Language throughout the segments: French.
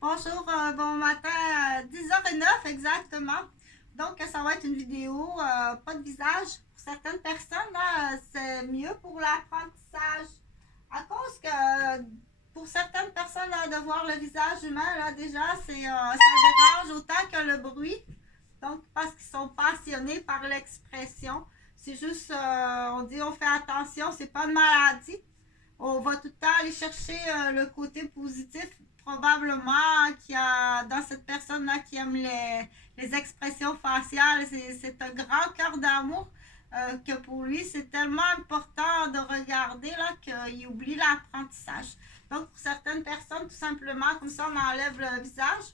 Bonjour, bon matin, 10h09 exactement. Donc, ça va être une vidéo, pas de visage. Pour certaines personnes, là, c'est mieux pour l'apprentissage. À cause que pour certaines personnes, là, de voir le visage humain, là, déjà, ça dérange autant que le bruit. Donc, parce qu'ils sont passionnés par l'expression. C'est juste, on dit on fait attention, c'est pas une maladie. On va tout le temps aller chercher le côté positif. Probablement qu'il y a dans cette personne-là qui aime les expressions faciales. C'est un grand cœur d'amour que pour lui, c'est tellement important de regarder là, qu'il oublie l'apprentissage. Donc, pour certaines personnes, tout simplement, comme ça, on enlève le visage.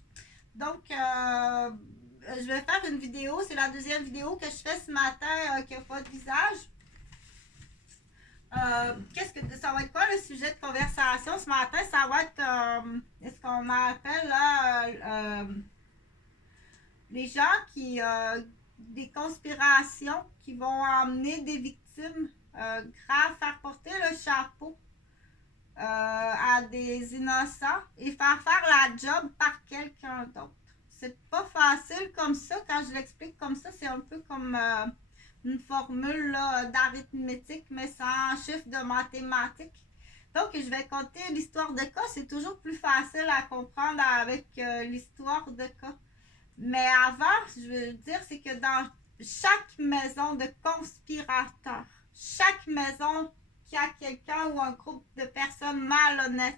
Donc, je vais faire une vidéo. C'est la deuxième vidéo que je fais ce matin qui n'a pas de visage. Ça va être quoi le sujet de conversation ce matin? Ça va être ce qu'on appelle là, les gens qui des conspirations qui vont amener des victimes graves, faire porter le chapeau à des innocents et faire la job par quelqu'un d'autre. C'est pas facile comme ça. Quand je l'explique comme ça, c'est un peu comme une formule d'arithmétique, mais sans chiffre de mathématiques. Donc, je vais compter l'histoire de cas. C'est toujours plus facile à comprendre avec l'histoire de cas. Mais avant, je veux dire, c'est que dans chaque maison de conspirateurs, chaque maison qui a quelqu'un ou un groupe de personnes malhonnêtes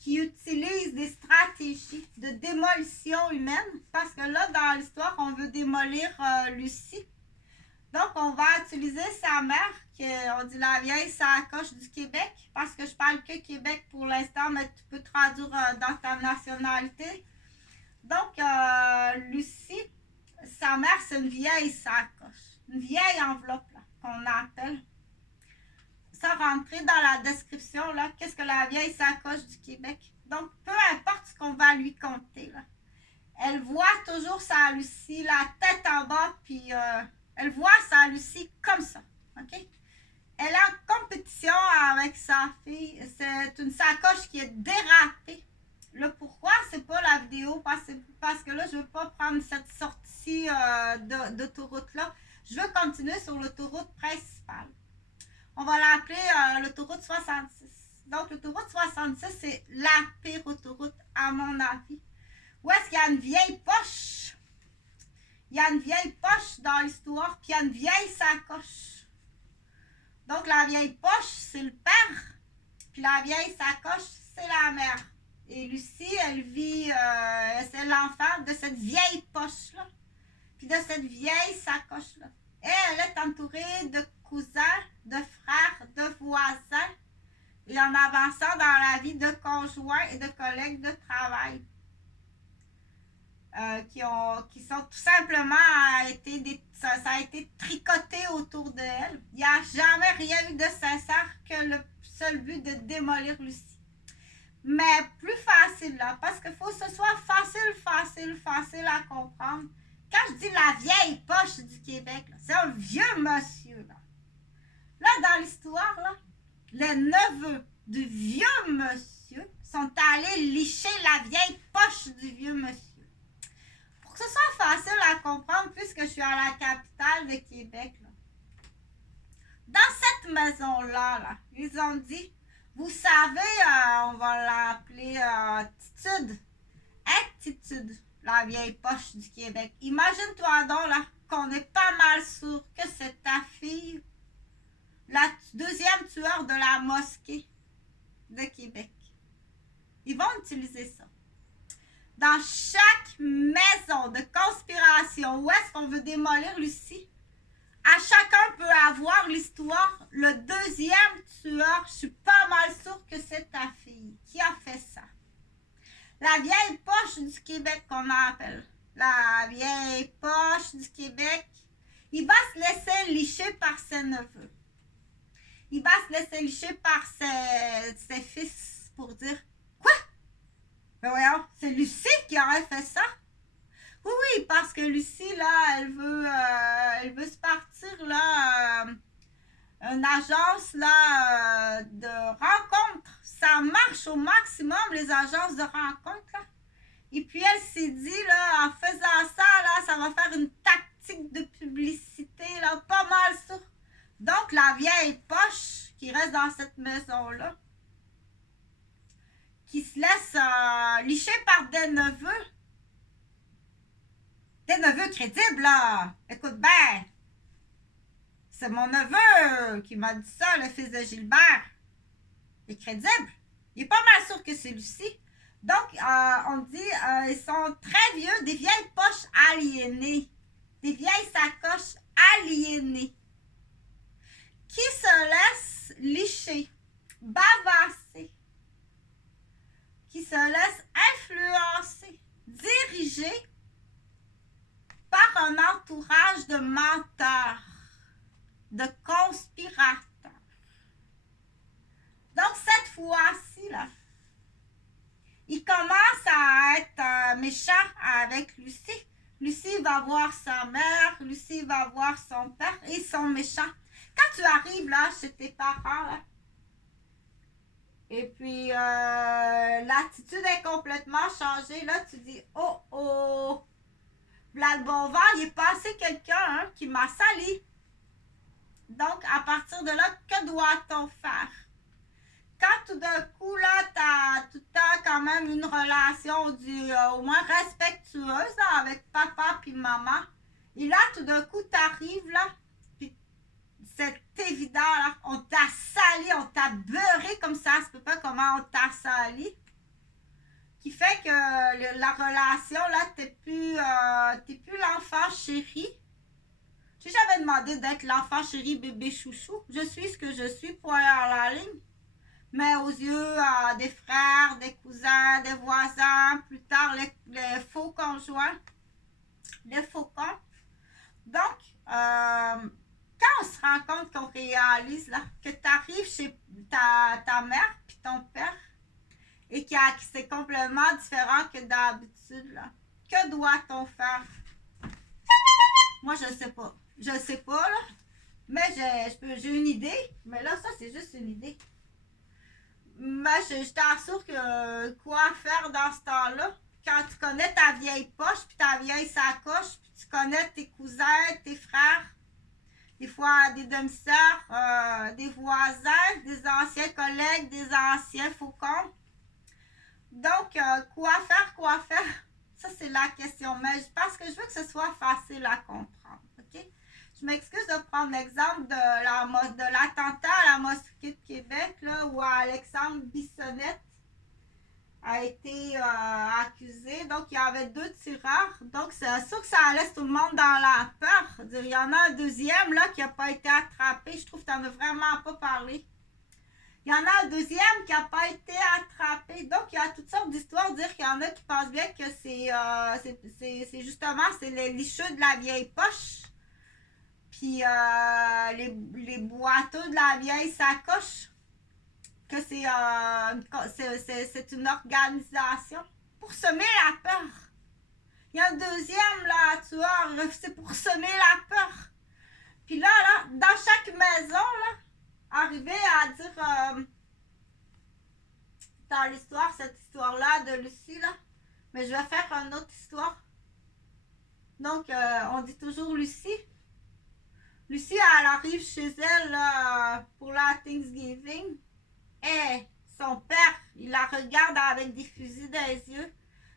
qui utilisent des stratégies de démolition humaine, parce que là, dans l'histoire, on veut démolir Lucie. Donc, on va utiliser sa mère, qui est, on dit la vieille sacoche du Québec, parce que je parle que Québec pour l'instant, mais tu peux traduire dans ta nationalité. Donc, Lucie, sa mère, c'est une vieille sacoche, une vieille enveloppe là, qu'on appelle. Ça rentrer dans la description, là, qu'est-ce que la vieille sacoche du Québec. Donc, peu importe ce qu'on va lui conter, là. Elle voit toujours sa Lucie, la tête en bas, puis elle voit sa Lucie comme ça, ok? Elle est en compétition avec sa fille. C'est une sacoche qui est dérapée. Là, pourquoi c'est pas la vidéo? Parce que là, je veux pas prendre cette sortie d'autoroute-là. Je veux continuer sur l'autoroute principale. On va l'appeler l'autoroute 66. Donc, l'autoroute 66, c'est la pire autoroute, à mon avis. Où est-ce qu'il y a une vieille poche? Il y a une vieille poche dans l'histoire, puis il y a une vieille sacoche. Donc, la vieille poche, c'est le père, puis la vieille sacoche, c'est la mère. Et Lucie, elle vit, c'est l'enfant de cette vieille poche-là, puis de cette vieille sacoche-là. Et elle est entourée de cousins, de frères, de voisins, et en avançant dans la vie de conjoints et de collègues de travail. Qui sont tout simplement ça a été tricoté autour d'elle. Il n'y a jamais rien eu de sincère que le seul but de démolir Lucie. Mais plus facile là, parce qu'il faut que ce soit facile à comprendre. Quand je dis la vieille poche du Québec, c'est un vieux monsieur là. Là, dans l'histoire, là, les neveux du vieux monsieur sont allés licher la vieille poche du vieux monsieur. Pour que ce soit facile à comprendre, puisque je suis à la capitale de Québec, là. Dans cette maison-là, là, ils ont dit, vous savez, on va l'appeler Attitude, la vieille poche du Québec. Imagine-toi donc là, qu'on est pas mal sûr que c'est ta fille, la deuxième tueur de la mosquée de Québec. Ils vont utiliser ça. Dans chaque maison de conspiration où est-ce qu'on veut démolir Lucie, à chacun peut avoir l'histoire, le deuxième tueur, je suis pas mal sûre que c'est ta fille qui a fait ça. La vieille poche du Québec qu'on appelle. La vieille poche du Québec, il va se laisser licher par ses neveux. Il va se laisser licher par ses fils pour dire « Quoi? Ben voyons, c'est Lucie qui aurait fait ça? » Oui, parce que Lucie, là, elle veut se partir, là, une agence, là, de rencontres. Ça marche au maximum, les agences de rencontres, là. Et puis elle s'est dit, là, en faisant ça, là, ça va faire une tactique de publicité, là, pas mal sûr. Donc, la vieille poche qui reste dans cette maison-là, qui se laisse licher par des neveux. Des neveux crédibles, là. Écoute ben, c'est mon neveu qui m'a dit ça, le fils de Gilbert. Il est crédible. Il est pas mal sûr que c'est Lucie. Donc, on dit, ils sont très vieux, des vieilles poches aliénées. Des vieilles sacoches aliénées. Qui se laissent licher, bavasser. Qui se laissent influencer, diriger par un entourage de menteurs, de conspirateurs. Donc, cette fois-ci, là, il commence à être méchant avec Lucie. Lucie va voir sa mère, Lucie va voir son père et ils sont méchants. Quand tu arrives là chez tes parents, là, et puis l'attitude est complètement changée, là, tu dis « Oh, oh! » Là, le bon vent, il est passé quelqu'un qui m'a sali. Donc, à partir de là, que doit-on faire? Quand tout d'un coup, là, tu as tout le temps quand même une relation au moins respectueuse là, avec papa puis maman, et là, tout d'un coup, tu arrives là, puis c'est évident, là, on t'a sali, on t'a beurré comme ça se peut pas comment on t'a sali, qui fait que la relation, là, t'es plus l'enfant chéri. J'ai jamais demandé d'être l'enfant chéri, bébé chouchou. Je suis ce que je suis, point à la ligne. Mais aux yeux des frères, des cousins, des voisins, plus tard les faux conjoints, les faucons. Donc, quand on se rend compte qu'on réalise là, que tu arrives chez ta mère puis ton père et que c'est complètement différent que d'habitude, là, que doit-on faire? Moi, je sais pas. Je sais pas, là. Mais j'ai une idée. Mais là, ça, c'est juste une idée. Mais je t'assure que quoi faire dans ce temps-là, quand tu connais ta vieille poche, puis ta vieille sacoche, puis tu connais tes cousins, tes frères, des fois des demi-sœurs, des voisins, des anciens collègues, des anciens faucons. Donc, quoi faire? Ça, c'est la question. Mais parce que je veux que ce soit facile à comprendre. OK? Je m'excuse de prendre l'exemple de l'attentat à la mosquée de Québec, là, où Alexandre Bissonnette a été accusé. Donc, il y avait 2 tireurs. Donc, c'est sûr que ça laisse tout le monde dans la peur. Il y en a un deuxième là, qui n'a pas été attrapé. Je trouve que tu n'en as vraiment pas parlé. Il y en a un deuxième qui n'a pas été attrapé. Donc, il y a toutes sortes d'histoires. Dire qu'il y en a qui pensent bien que c'est justement les licheux de la vieille poche. Puis les boiteux de la vieille sacoche. Que c'est une organisation pour semer la peur. Il y a un deuxième là, tu vois, c'est pour semer la peur. Puis là, dans chaque maison, là, arriver à dire dans l'histoire, cette histoire-là de Lucie, là, mais je vais faire une autre histoire. Donc, on dit toujours Lucie. Lucie, elle arrive chez elle là, pour la Thanksgiving. Et son père, il la regarde avec des fusils dans les yeux.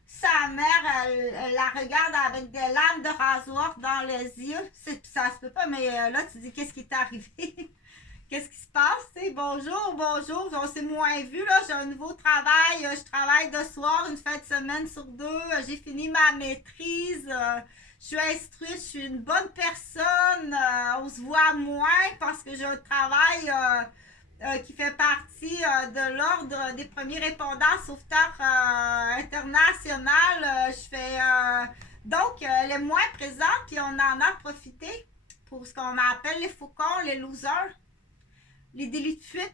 Sa mère, elle la regarde avec des lames de rasoir dans les yeux. Ça se peut pas, mais là, tu dis, qu'est-ce qui est arrivé? Qu'est-ce qui se passe? T'sais, bonjour, on s'est moins vu, là, j'ai un nouveau travail, je travaille de soir, une fin de semaine sur 2, j'ai fini ma maîtrise, je suis instruite, je suis une bonne personne, on se voit moins parce que j'ai un travail qui fait partie de l'ordre des premiers répondants sauveteurs international. Je fais donc elle est moins présente, puis on en a profité pour ce qu'on appelle les faucons, les losers, les délits de fuite,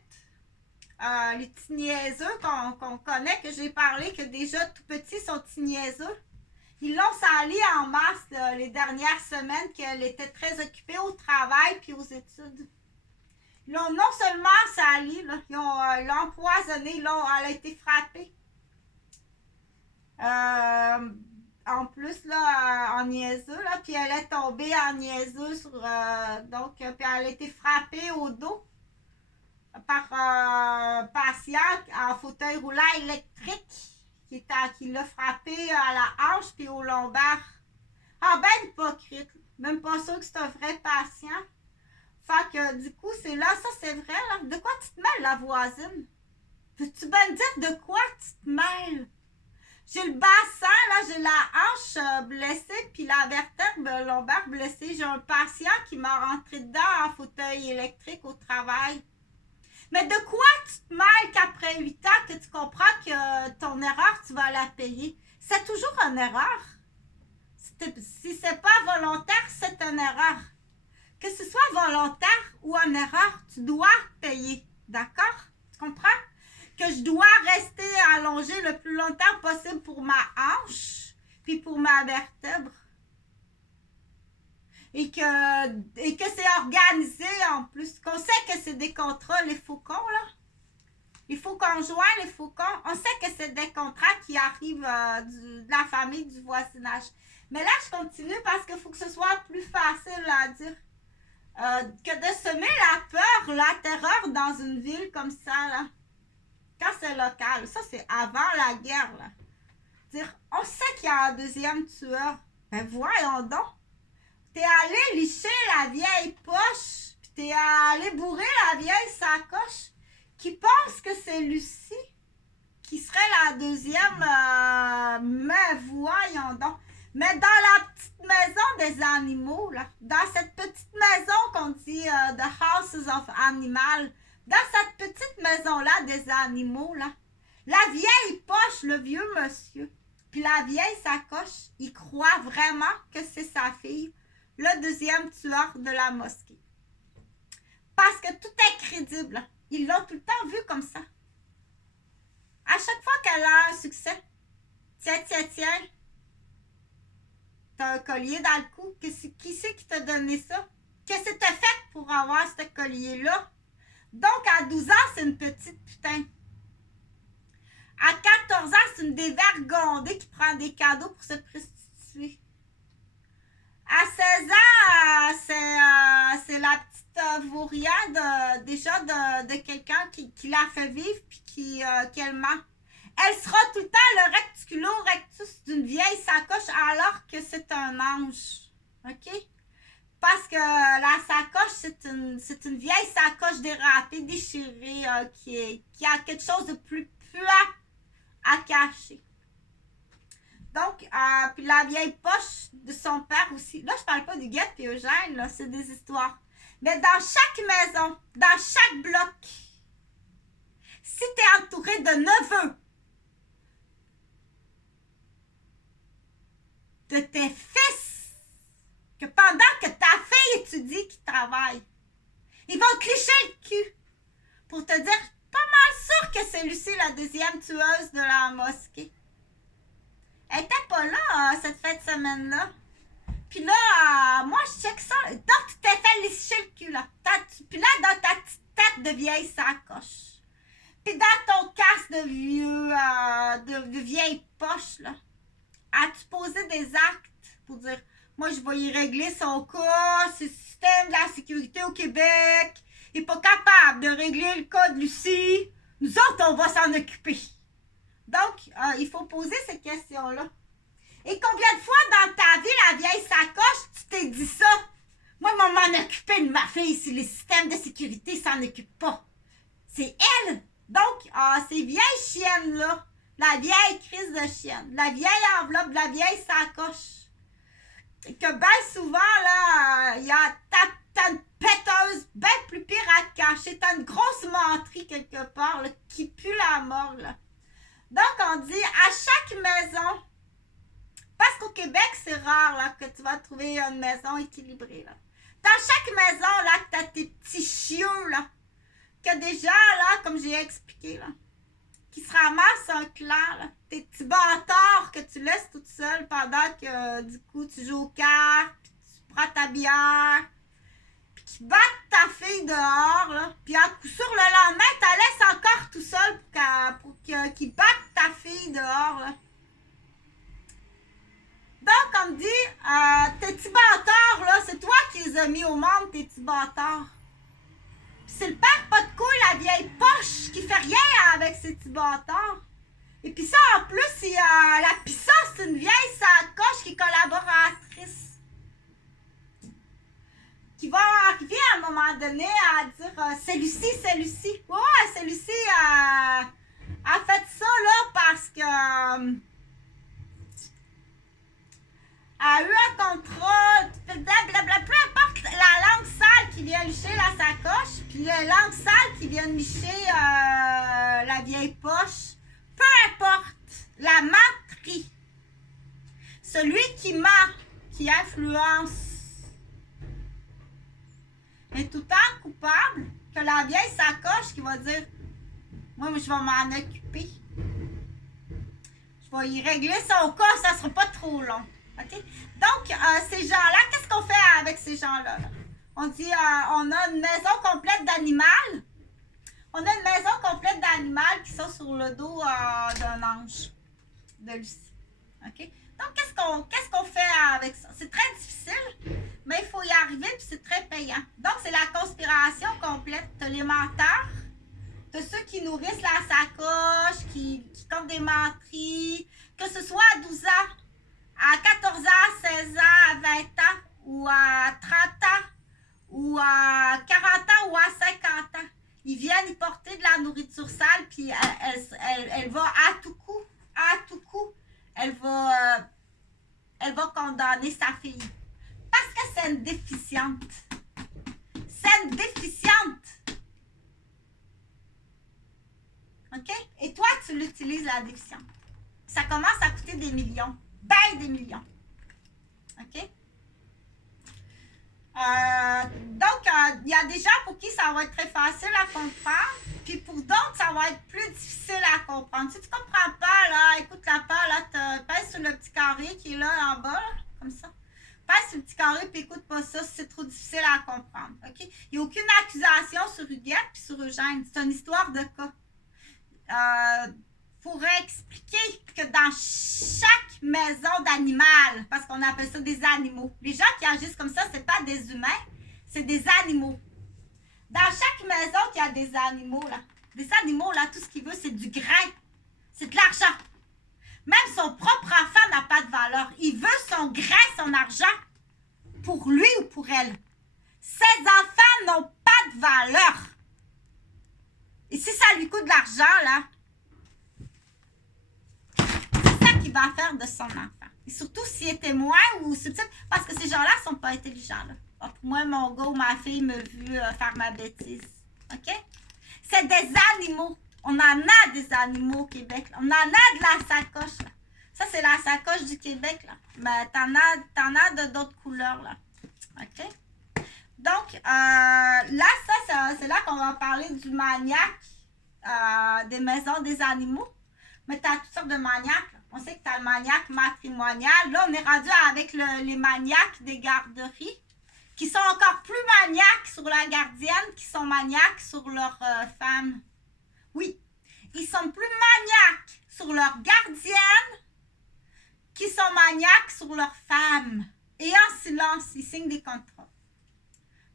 les petits niaiseux qu'on connaît, que j'ai parlé, que déjà tout petits sont petits niaiseux. Ils l'ont sali en masse les dernières semaines qu'elle était très occupée au travail puis aux études. Ils l'ont non seulement sali, là, ils l'ont empoisonné, elle a été frappée. en niaiseux, là, puis elle est tombée en niaiseux sur, puis elle a été frappée au dos par un patient en fauteuil roulant électrique qui l'a frappé à la hanche puis au lombaire. Ah ben hypocrite, même pas sûr que c'est un vrai patient. Fait que du coup, c'est là, ça c'est vrai, là. De quoi tu te mêles, la voisine? Peux-tu bien me dire de quoi tu te mêles? J'ai le bassin, là, j'ai la hanche blessée, puis la vertèbre lombaire blessée. J'ai un patient qui m'a rentré dedans en fauteuil électrique au travail. Mais de quoi tu te mêles qu'après 8 ans, que tu comprends que ton erreur, tu vas la payer? C'est toujours une erreur. Si c'est pas volontaire, c'est une erreur. Que ce soit volontaire ou une erreur, tu dois payer. D'accord? Tu comprends? Que je dois rester allongée le plus longtemps possible pour ma hanche, puis pour ma vertèbre. Et que c'est organisé en plus. Qu'on sait que c'est des contrats, les faucons, là. Les faux conjoints, les faucons, on sait que c'est des contrats qui arrivent de la famille, du voisinage. Mais là, je continue parce qu'il faut que ce soit plus facile à dire. Que de semer la peur, la terreur dans une ville comme ça, là. Quand c'est local, ça c'est avant la guerre, là. Dire, on sait qu'il y a un deuxième tueur. Ben voyons donc. T'es allé licher la vieille poche, puis t'es allé bourrer la vieille sacoche, qui pense que c'est Lucie, qui serait la deuxième, mais voyons donc. Mais dans la petite maison des animaux, là, dans cette petite maison qu'on dit The Houses of Animals, dans cette petite maison-là des animaux, là, la vieille poche, le vieux monsieur, puis la vieille sacoche, il croit vraiment que c'est sa fille, le deuxième tueur de la mosquée. Parce que tout est crédible. Ils l'ont tout le temps vu comme ça. À chaque fois qu'elle a un succès, tiens, t'as un collier dans le cou. Qui c'est qui t'a donné ça? Qu'est-ce que t'as fait pour avoir ce collier-là? Donc, à 12 ans, c'est une petite putain. À 14 ans, c'est une dévergondée qui prend des cadeaux pour se prostituer. À 16 ans, c'est la petite vaurière déjà de quelqu'un qui l'a fait vivre puis qu'elle ment. Elle sera tout le temps le rectulo rectus d'une vieille sacoche alors que c'est un ange. OK? Parce que la sacoche, c'est une vieille sacoche dérapée, déchirée, qui a quelque chose de plus plat à cacher. Donc, puis la vieille poche de son père aussi. Là, je parle pas du Guette et Eugène, là, c'est des histoires. Mais dans chaque maison, dans chaque bloc, si tu es entouré de neveux, de tes fils, que pendant que ta fille étudie, qui travaille, ils vont te clicher le cul pour te dire, pas mal sûr que c'est Lucie, la deuxième tueuse de la mosquée. Elle était pas là cette fin de semaine-là. Puis là, moi, je check ça. Donc, tu t'es fait licher le cul, là. Puis là, dans ta petite tête de vieille sacoche. Puis dans ton casque de vieux, de vieille poche, là. As-tu posé des actes pour dire, moi, je vais y régler son cas, c'est le système de la sécurité au Québec. Il n'est pas capable de régler le cas de Lucie. Nous autres, on va s'en occuper. Donc, il faut poser ces questions-là. Et combien de fois dans ta vie, la vieille sacoche, tu t'es dit ça? Moi, je vais m'en occuper de ma fille si les systèmes de sécurité s'en occupent pas. C'est elle. Donc, ces vieilles chiennes-là, la vieille crise de chienne, la vieille enveloppe, la vieille sacoche, que bien souvent, là, t'as une péteuse bien plus pire à te cacher. T'as une grosse menterie quelque part, là, qui pue la mort, là. Donc, on dit à chaque maison, parce qu'au Québec, c'est rare là, que tu vas trouver une maison équilibrée. Là. Dans chaque maison, là, que tu as tes petits chiots, là, que déjà, là, comme j'ai expliqué, là, qui se ramassent un clan, là, tes petits bâtards que tu laisses toute seule pendant que, du coup, tu joues aux cartes, puis tu prends ta bière, puis qui battent ta fille dehors, là, puis à coup sûr, le lendemain, tu la laisses encore tout seul pour qu'ils battent ta fille dehors, là. Donc, on me dit, tes petits bâtards, là, c'est toi qui les as mis au monde, tes petits bâtards. Puis c'est le père pas de couille, la vieille poche, qui fait rien avec ses petits bâtards. Et puis ça, en plus, la Pissa, c'est une vieille sacoche qui est collaboratrice. Qui va arriver à un moment donné à dire c'est Lucie, c'est Lucie. Ouais, c'est Lucie a fait ça là parce que a eu un contrôle, blablabla, peu importe la langue sale qui vient licher la sacoche, puis la langue sale qui vient licher la vieille poche, peu importe, la menterie. Celui qui ment, qui influence, est tout le temps coupable que la vieille sacoche qui va dire moi, je vais m'en occuper. Je vais y régler son cas, ça ne sera pas trop long. OK? Donc, ces gens-là, qu'est-ce qu'on fait avec ces gens-là? On dit on a une maison complète d'animal. On a une maison complète d'animal qui sont sur le dos d'un ange de Lucie. OK? Donc, qu'est-ce qu'on fait avec ça? C'est très difficile, mais il faut y arriver, puis c'est très payant. Donc, c'est la conspiration complète. Tu as les menteurs, tu as ceux qui nourrissent la sacoche, qui comptent des menteries, que ce soit à 12 ans, à 14 ans, 16 ans, à 20 ans, ou à 30 ans, ou à 40 ans, ou à 50 ans. Ils viennent y porter de la nourriture sale, puis elle va à tout coup, elle va condamner sa fille. Parce que c'est une déficiente. C'est une déficiente. OK? Et toi, tu l'utilises, la déficiente. Ça commence à coûter des millions. Ben des millions. OK? Donc, il y a des gens pour qui ça va être très facile à comprendre, puis pour d'autres, ça va être plus difficile à comprendre. Si tu ne comprends pas, là, écoute la part, là, pèse sur le petit carré qui est là en bas, là, comme ça. Pèse sur le petit carré, puis écoute pas ça, c'est trop difficile à comprendre. OK? Il n'y a aucune accusation sur Huguette puis sur Eugène. C'est une histoire de cas. Pourrait expliquer que dans chaque maison d'animal, parce qu'on appelle ça des animaux, les gens qui agissent comme ça, c'est pas des humains, c'est des animaux. Dans chaque maison, il y a des animaux, là. Des animaux, là, tout ce qu'ils veulent, c'est du grain. C'est de l'argent. Même son propre enfant n'a pas de valeur. Il veut son grain, son argent, pour lui ou pour elle. Ses enfants n'ont pas de valeur. Et si ça lui coûte de l'argent, là, va faire de son enfant. Et surtout s'il est témoin ou subtil, parce que ces gens-là ne sont pas intelligents. Là. Alors, pour moi, mon gars ou ma fille me vu faire ma bêtise. OK? C'est des animaux. On en a des animaux au Québec. Là. On en a de la sacoche. Là. Ça, c'est la sacoche du Québec. Là. Mais t'en as de d'autres couleurs. Là. OK? Donc, là, ça, c'est là qu'on va parler du maniaque des maisons des animaux. Mais tu as toutes sortes de maniaques. Là. On sait que tu as le maniaque matrimonial. Là, on est rendu avec les maniaques des garderies qui sont encore plus maniaques sur la gardienne, qui sont maniaques sur leur femme. Oui, ils sont plus maniaques sur leur gardienne qui sont maniaques sur leur femme. Et en silence, ils signent des contrats.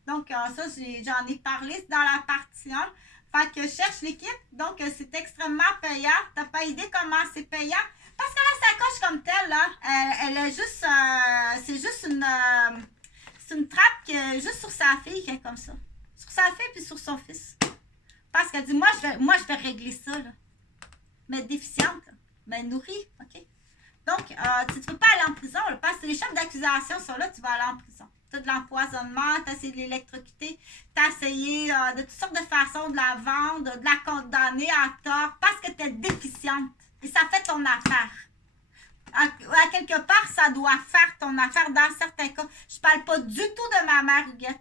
Donc, ça, j'en ai parlé dans la partie 1. Fait que je cherche l'équipe. Donc, c'est extrêmement payant. T'as pas idée comment c'est payant? Parce que la sacoche comme telle, là, elle est juste... c'est juste c'est une trappe que, juste sur sa fille qui est comme ça. Sur sa fille puis sur son fils. Parce qu'elle dit, moi, je vais régler ça, là. Mais déficiente, là. Mais nourrie, OK? Donc, tu ne peux pas aller en prison, là, parce que les chefs d'accusation sont là, tu vas aller en prison. Tu as de l'empoisonnement, tu as essayé de l'électrocuter, tu as essayé de toutes sortes de façons de la vendre, de la condamner à tort, parce que tu es déficiente. Et ça fait ton affaire. À quelque part, ça doit faire ton affaire dans certains cas. Je ne parle pas du tout de ma mère Huguette.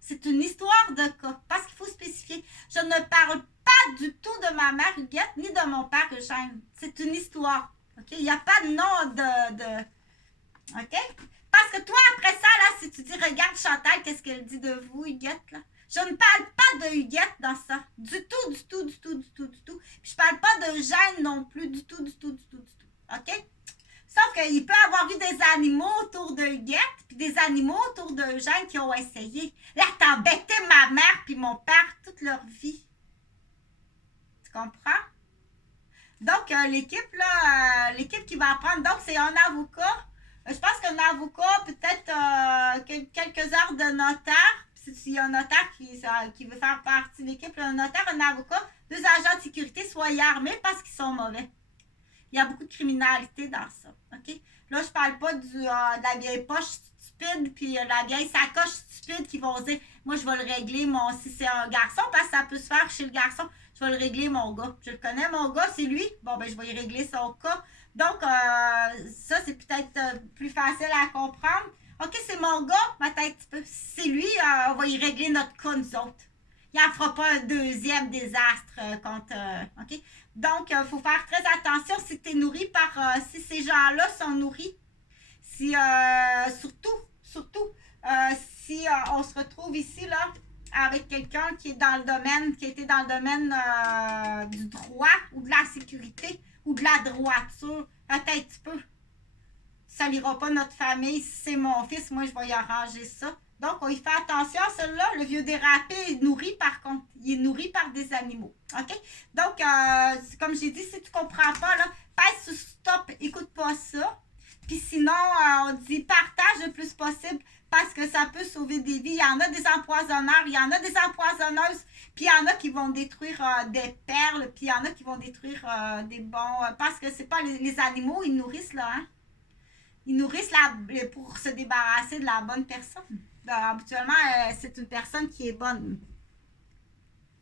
C'est une histoire de cas, parce qu'il faut spécifier. Je ne parle pas du tout de ma mère Huguette, ni de mon père Eugène. C'est une histoire. OK? Il n'y a pas de nom OK? Parce que toi, après ça, là, si tu dis, regarde Chantal, qu'est-ce qu'elle dit de vous, Huguette, là? Je ne parle pas de Huguette dans ça. Du tout, du tout, du tout, du tout, du tout. Puis je parle pas d'Eugène non plus, du tout, du tout, du tout, du tout. OK? Sauf que qu'il peut avoir eu des animaux autour de Huguette, puis des animaux autour d'Eugène qui ont essayé. Là, t'as embêté ma mère puis mon père toute leur vie. Tu comprends? Donc, l'équipe, là, l'équipe qui va apprendre, donc c'est un avocat. Je pense qu'un avocat, peut-être quelques heures de notaire. S'il y a un notaire qui veut faire partie de l'équipe, un notaire, un avocat, 2 agents de sécurité, soyez armés parce qu'ils sont mauvais. Il y a beaucoup de criminalité dans ça. OK? Là, je parle pas de la vieille poche stupide puis la vieille sacoche stupide qui vont dire moi, je vais le régler, si c'est un garçon, parce que ça peut se faire chez le garçon, je vais le régler, mon gars. Je le connais, mon gars, c'est lui. Bon, ben, je vais y régler son cas. Donc, ça, c'est peut-être plus facile à comprendre. OK, c'est mon gars, ma tête, c'est lui, on va y régler notre cas, nous autres. Il n'en fera pas un deuxième désastre contre. OK? Donc, il faut faire très attention si tu es nourri par. Si ces gens-là sont nourris. Si, surtout, si on se retrouve ici, là, avec quelqu'un qui est dans le domaine, qui a été dans le domaine du droit ou de la sécurité ou de la droiture, attends un petit peu. Ça n'ira pas notre famille. Si c'est mon fils, moi, je vais y arranger ça. Donc, on y fait attention à celui-là. Le vieux dérapé est nourri, par contre. Il est nourri par des animaux. OK? Donc, comme j'ai dit, si tu ne comprends pas, là, pèse sur stop, écoute pas ça. Puis sinon, on dit partage le plus possible parce que ça peut sauver des vies. Il y en a des empoisonneurs, il y en a des empoisonneuses, puis il y en a qui vont détruire des perles, puis il y en a qui vont détruire des bons... parce que c'est pas les animaux, ils nourrissent, là, hein? Ils nourrissent pour se débarrasser de la bonne personne. Donc, habituellement, c'est une personne qui est bonne.